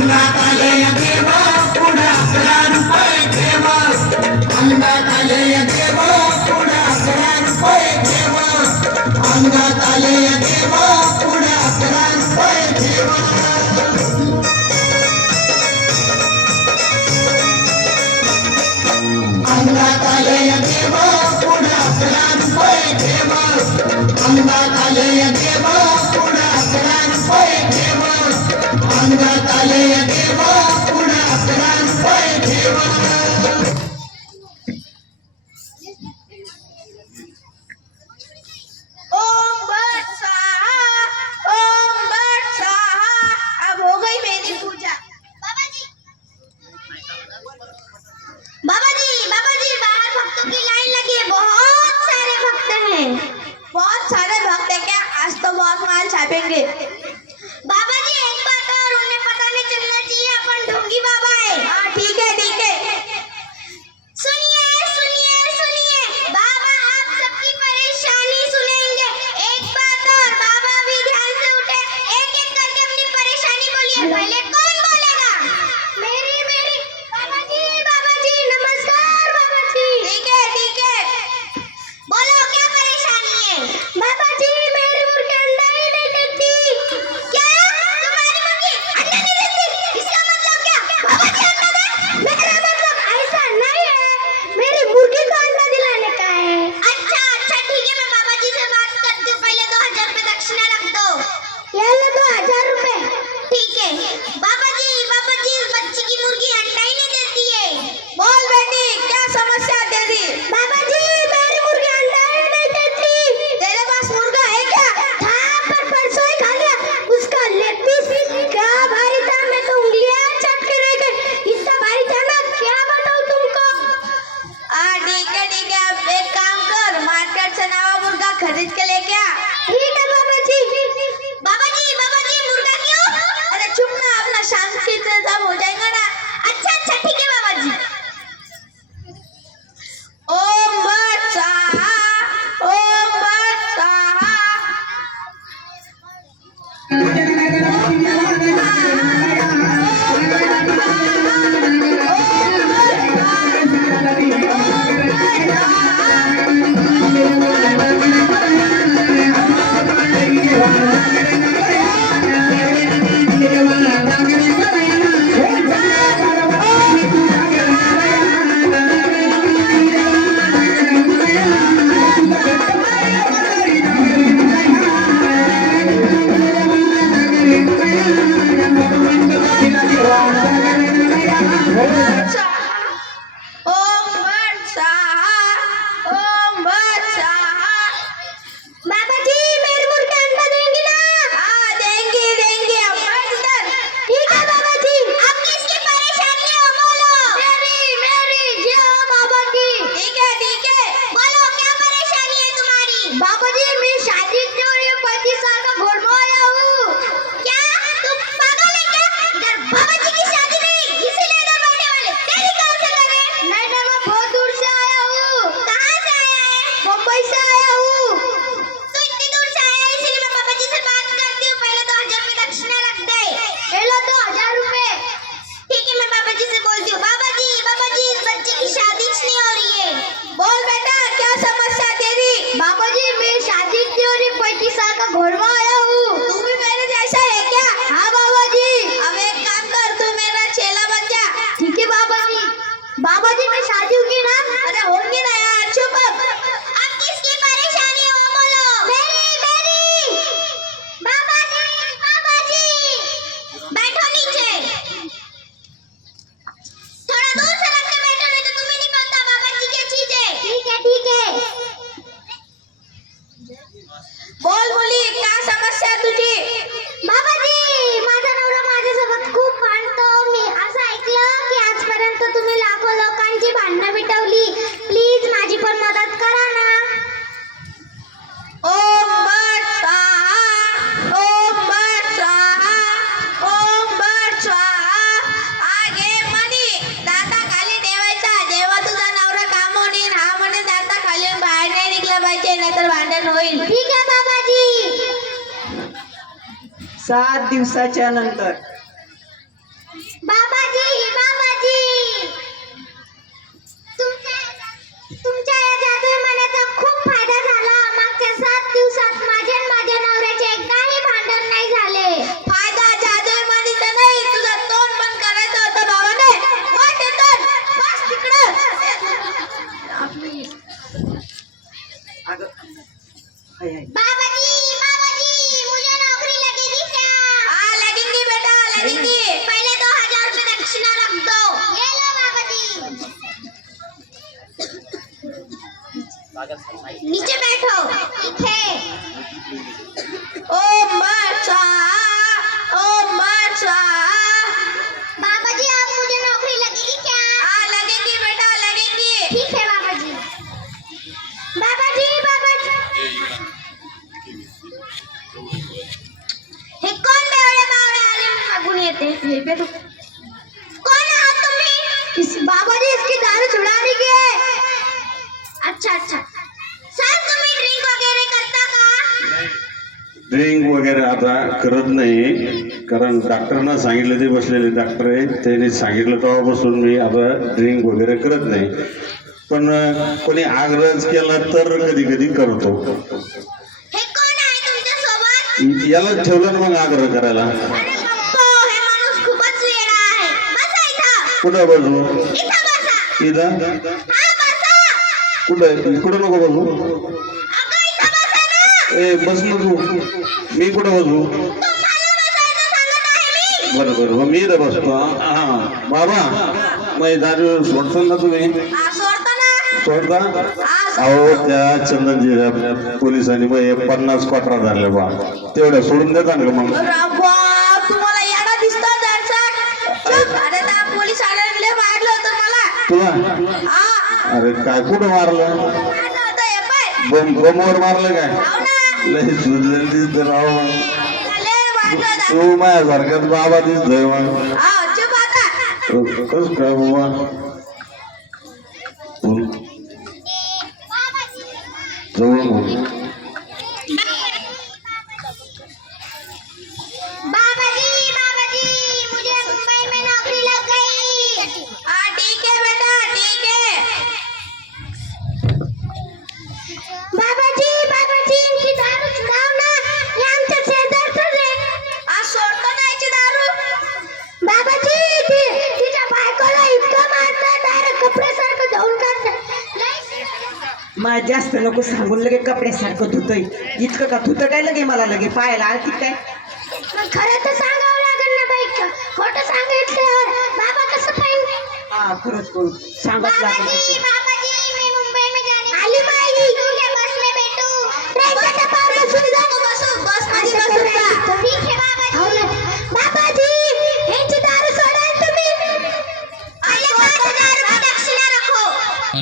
अंगात आले देव पुढे 11 रुपये ठेव अंगात आले देव पुढे 11 रुपये ठेव अंगात आले देव पुढे 11 रुपये ठेव अंगात आले देव पुढे 11 रुपये ठेव अंगात आले देव पुढे 11 रुपये ठेव अंगात आले देव पुढे 11 रुपये ठेव ओम भट स्वाहा ओम भट स्वाहा। अब हो गई मेरी पूजा। बाबा जी बाहर भक्तों की लाइन लगी है। बहुत सारे भक्त हैं। बहुत सारे भक्त हैं क्या? आज तो बहुत माल छापेंगे। बाबा जी एक बात और, उन्हें पता नहीं चलना चाहिए अपन ढोंगी बाबा है। हाँ ठीक है ठीक है। सुनिए सुनिए सुनिए, बाबा आप सबकी परेशानी सुनेंगे। एक बात और, बाबा भी ध्यान से उठे, एक एक करके अपनी परेशानी बोलिए। पहले कौन बोलेगा? मेरी बाबा जी नमस्कार बाबा जी। ठीक है बोलो क्या परेशानी है? बाबा जी मेरी मुर्गी अंडा ही नहीं देती। क्या तुम्हारी मुर्गी अंडा नहीं देती? इसका मतलब क्या? बाबा जी अंडा दे। मेरा मतलब ऐसा नहीं है, मेरी मुर्गी को अंडा दिलाने का है। अच्छा ठीक है, मैं बाबा जी से बात करती हूँ। पहले 2000 रुपए दक्षिणा रख दो। ये लो 2000 रुपए। ठीक है बाबा जी इस बच्ची की मुर्गी अंडा ही नहीं देती है। बोल बेटी क्या समस्या है तेरी? बाबा जी मेरी मुर्गी अंडा ही नहीं देती। तेरे पास मुर्गा है क्या? था पर परसों ही खा लिया। उसका लेग पीस क्या भारी था, मैं तो उंगलियां चट के रह गई। इतना भारी था ना, क्या बताऊं तुमको। ठीक है अब एक काम कर, मार्केट से नया मुर्गा खरीद के लेके आ। ठीक है बाबा जी मुर्गा क्यों? अरे चुप ना, अपना शांति से सब हो जाएगा ना। अच्छा ठीक है बाबा जी। ओम भट स्वाहा ओम भट स्वाहा। बाबा जी मेरी मुर्गी अंडा देंगी ना? हाँ देंगी अब अंदर। ठीक है बाबा जी। अब किसकी परेशानी है वो बोलो। मेरी जी हाँ बाबा जी। ठीक है बोलो क्या परेशानी है तुम्हारी? बाबा जी मैं शादी के लिए 25 साल का घोड़ में आया हूँ। क्या तुम पागल है क्या? इधर बाबा जी की शादी नहीं, इसीलिए इधर बैठे वाले। तेरी कौन से घर है? नहीं मैं बहुत दूर से आया हूँ। कहाँ से आया है? मुंबई से आया हूँ। तो इतनी दूर से आया है, इसीलिए मैं बाबा जी से बात करती हूँ। पहले 2000 रुपए दक्षिणा रख दे। ले लो 2000 रुपए। ठीक है मैं बाबा जी से बोलती हूँ। बाबा जी इस बच्चे की शादी नहीं हो रही है। बोल बेटा क्या समस्या तेरी? बाबा जी मैं शादी की हो रही, 35 साल का घोड़ में आया हूँ। तू भी मेरे जैसा है क्या? हाँ बाबा जी। अब एक काम कर, तू मेरा चेला बन जा। ठीक है बाबा जी मैं शादी होगी ना? अरे होगी ना यार, चुप। अब किसकी परेशानी है वो बोलो। मेरी बाबा जी बैठो नीचे। थोड़ा दूर से रख के बैठो, नहीं तो तुम्हें नहीं पता बाबा जी क्या चीज है। ठीक है बोल मुली क्या समस्या है तुझी? बाबा जी माझा नवरा माझ्यासोबत खूप भांडतो। मी असं ऐकलं की आजपर्यंत तुम्ही लाखो लोकांची भांडणं मिटवली। प्लीज माझी पण मदत करा ना। ओम भट स्वाहा ओम भट स्वाहा ओम भट स्वाहा। आगे मनी दाता खाली ठेवायचा, जेव्हा तुझा नवरा काम होईल हा म्हणे दाता खाली बाहेर नाही निघला पाहिजे, नाहीतर भांडण होईल। ठीक आहे बाबा जी। 7 दिवसाच्या नंतर बाबाजी बाबाजी, तुमच्या या जादू मनाचा खूप फायदा झाला. मागच्या 7 दिवसात माझ्या आणि माझ्या नवऱ्याचे एकदाही भांडण नाही झाले. फायदा जादू मनीचा नाही, तुझं तोंड बंद करायचं होतं बाबाने. बस येतं, बस तिकडं. बाबाजी बाबाजी, मुझे नौकरी लगेगी क्या? हाँ लगेगी बेटा लगेगी. पहले 2000 रुपए दक्षिणा रख दो. ये लो बाबाजी. नीचे बैठो. ठीक है. ओम नमः शिवाय, ओम नमः शिवाय. बाबाजी आप मुझे नौकरी लगेगी क्या? हाँ लगेगी बेटा लगेगी. ठीक है बाबाजी. बाबाजी बाबाजी, हे कोण बेवडे बावडे आले मागून येते? कौन आहात तुम्ही? बाबाजी इसकी दारू छुड़ाने की है. अच्छा अच्छा. सर तुम्ही ड्रिंक वगैरे करता का? ड्रिंक वगैरे आता करत नाही, कारण डॉक्टरना सांगितलं, ते बसलेले डॉक्टर आहे, त्यांनी सांगितलं तेव्हापासून मी आता ड्रिंक वगैरे करत नाही. पण कोणी आग्रह केला तर कधी कधी करतो. हे कोण आहे तुमच्या सोबत? याला ठेवलं ना मग आग्रह करायला. अरे गप्पो, हे माणूस खूपच वेडा आहे. बसा इथं. कुठं बसू? इथं बसा. इथं? हा बसा. कुठं? इकडं नको बसू. अगं इथं बसा ना. ए बस ना तू. मी कुठं बसू? तुम्हाला बसायचं सांगत आहे मी. बरं बरं, मी इथं बसतो. हा बाबा, मग दारू सोडतो ना तुम्ही? हा सोडतो ना. सोडता? अहो त्या चंदनजी पोलिसांनी मग 50 क्वार्टर धरले बा, तेवढ्या सोडून देता ना मग? रब्बा, तुम्हाला येडा दिसतो दर्शक. अरे त्या पोलीस आल्याने मारलं होतं मला. तुला? हा अरे काय कुठं मारलं? मारलं होतं हे पाय. बमवर मारलं काय? हो ना. लय सुजलं दिसत राव. लय मारलं होतं. तू माझ्यासारखाच बाबा दिसतोय मग. हा चुप आता. कस काय बाबा? जवळ मग. बाबाजी बाबाजी, मुझे मुंबई में नौकरी लग गई. हाँ ठीक है बेटा ठीक है. बाबाजी बाबाजी, इनकी दारू छुड़ाओ ना. ये आमच्या शेजारचंच आहे. आज सोडतो ना याची दारू. बाबाजी तिच्या बायकोला इतकं मारतं, डायरेक्ट कपड्यासारखं धुवून काढतं. मला जास्त नको सांगून लगे कपड्यासारखं धुतोय. इतकं का धुतं काय लगे मला लगे पाहायला आलती काय? मग खरं तर सांगावं लागेल ना बाई. खोटं सांगितल्यावर बाबा कसं पाहिजे? हा खरंच करू सांगत बाबाजी बाबाजी, मैं मुंबई में जाने आली बाई. तू क्या बस में बैठू? ट्रेनच्या डब्यावर बसून जा. बसू बस मध्ये बसून जा. ठीक है बाबाजी. बाबाजी यांची दारू सोडाल तुम्ही. आले 5000 रुपये दक्षिणा रखो.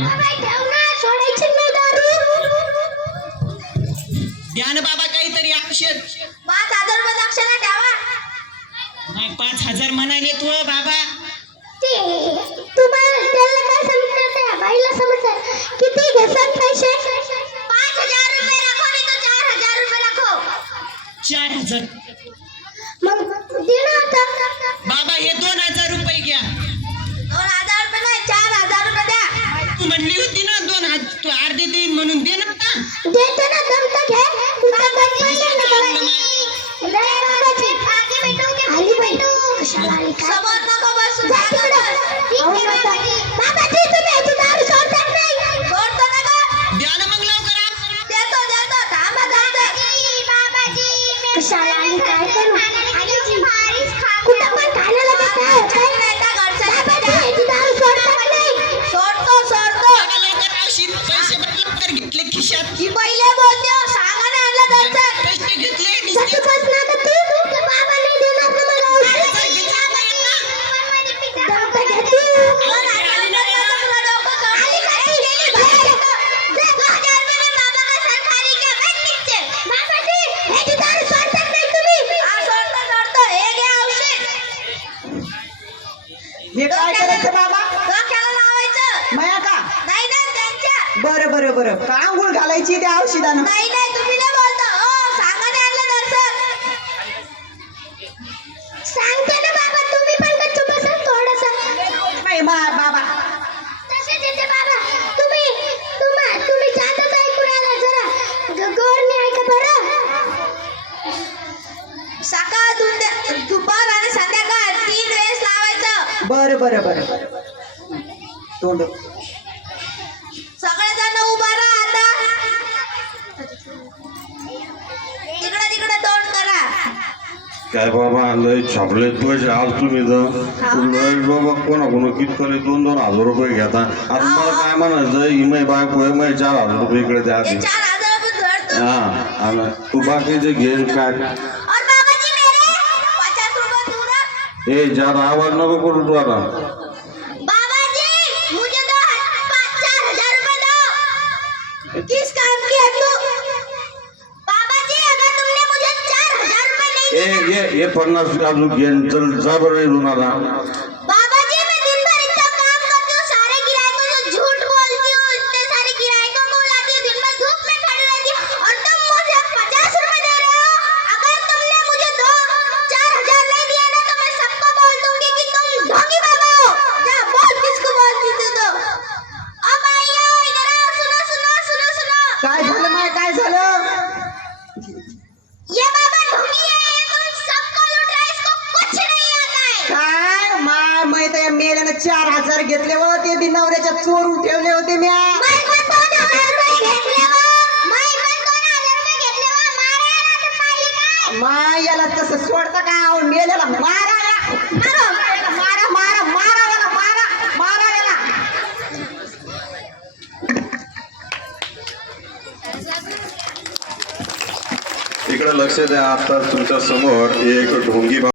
बाबा ठेव ना, सोडायची नाही दारू. द्या ना बाबा काहीतरी औषध. 5000 रुपये दक्षिणा ठेवा. नाही 5000 म्हणाले तू बाबा. ते तुम्हाला त्याला काय समजतं? त्या बाईला समजतं. किती घेसान पैसे? 5000 रुपये रखो, नाही तो 4000 रुपये रखो. 4000. मग दिलं होतं. बाबा हे 2000 रुपये घ्या. 2000 रुपये नाही, 4000 रुपये द्या. तू म्हणली होती ना 2000 तू अर्धे देईन म्हणून दे ना आता. देते ना, दम तर घे. तुझा दम पडला ना बाबाजी. लय बाबाजी. आगे बैठोगे? आली बैठू. कशाला आली काय? समोर नको बसू. जा तिकडं. ठीक आहे बाबाजी. बाबाजी तुम्ही याची दारू सोडतात नाही? सोडतो ना गं. द्या ना मग लवकर आप. देतो देतो, थांबा बाबाजी. बाबाजी कशाला आली काय करू? कुठं पण खाण्याला देताय काय? बाबाजी याची दारू सोडतात नाही? सोडतो सोडतो. बाबा लवकर औषध पैसे लवकर घेतले खिशात. की पहिले बोलते हो, सांगा ना आणलं दर्शन. पैसे घेतले सच्ची नुसते. बस ना का तू? ते बाबा नाही देणार ना मला औषध. पैसे घेतले नाही ना. दम तर घे तू. आली काय? गेली बाहेर. दे 2000 रुपये बाबा का सरकारी क्या बंद नीचे. बाबाजी याची दारू सोडतात नाही तुम्ही? हा सोडतो सोडतो. हे घे औषध. हे काय करायचं बाबा? डोक्याला लावायचं. माया का? नाही ना त्यांच्या. बरं बरं बरं, का आंघोळ घालायची त्या औषधानं? नाही नाही तुम्ही नाही बोलता. हो सांगा ना आणलं दर्शन. सांगते ना बाबा, तुम्ही पण का चुप बरं बरं तोंड सगळेजण उभा राहा आता. तिकडे तिकडे तोंड करा. काय बाबा लय छापलेत पैसे आज तुम्ही तर लय बाबा कोणा कितकं 2,000 रुपये घेता. आता मला काय म्हणायचं इमाई बायको इमाई 4,000 रुपये इकडे द्या ये 4,000 रुपये धर तू. हा आणि तू बाकीचे घे काय और बाबाजी मेरे 50 रुपये तू रख. हे ज्यादा आवाज नको करू तू आता. बाबाजी मुझे दो 4,000 रुपए दो. किस काम की है तू? बाबाजी अगर तुमने मुझे 4,000 रुपए नहीं ए ये 50 अजून घे चल जा बरं इथून आता. बाबाजी मैं दिन भर इतना काम करती हूँ, सारे गिराकों से झूठ बोलती हूँ, इतने सारे गिराकों को बुलाती हूँ, दिन भर धूप में खड़ी रहती हूँ और तुम मुझे 50 रुपए दे रहे हो. अगर तुमने मुझे 4,000 नहीं दिया ना तो मैं सबको बोल दूंगी कि तुम ढोंगी बाबा हो. जा बोल किसको बोलती तू तो. अब आइए इधर आओ. सुनो सुनो सुनो सुनो. काय झालं माय काय झालं ये बाबा ढोंगी है, ये तुम सबको लूट रहा है, इसको कुछ नहीं आता है. काय माय माहित आहे मेल्यानं 4,000 घेतले व ते बी नवऱ्याच्या चोरून ठेवले होते म्या मैं पण 2,000 रुपये घेतले व. मैं पण 2,000 रुपये घेतले व. मारायला तर पाहिली काय. माय याला तसं सोडता का अहो, मेल्याला मारा मारो. मारा मारा मारा याला मारा मारा याला इकडे लक्ष द्या. आता तुमच्या समोर एक ढोंगी